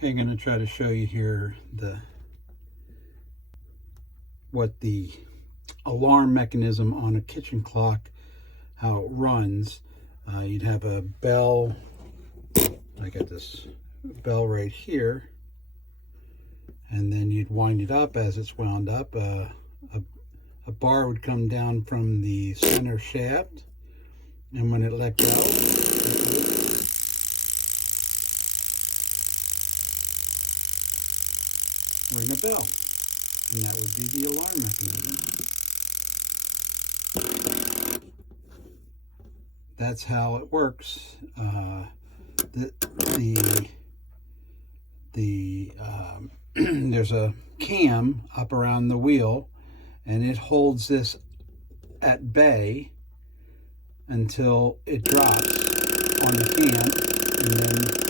Okay, I'm going to try to show you here what the alarm mechanism on a kitchen clock, how it runs. You'd have a bell. I got this bell right here, and then you'd wind it up. As it's wound up, a bar would come down from the center shaft, and when it let go, it would ring a bell, and that would be the alarm mechanism. That's how it works. There's a cam up around the wheel, and it holds this at bay until it drops on the cam, and then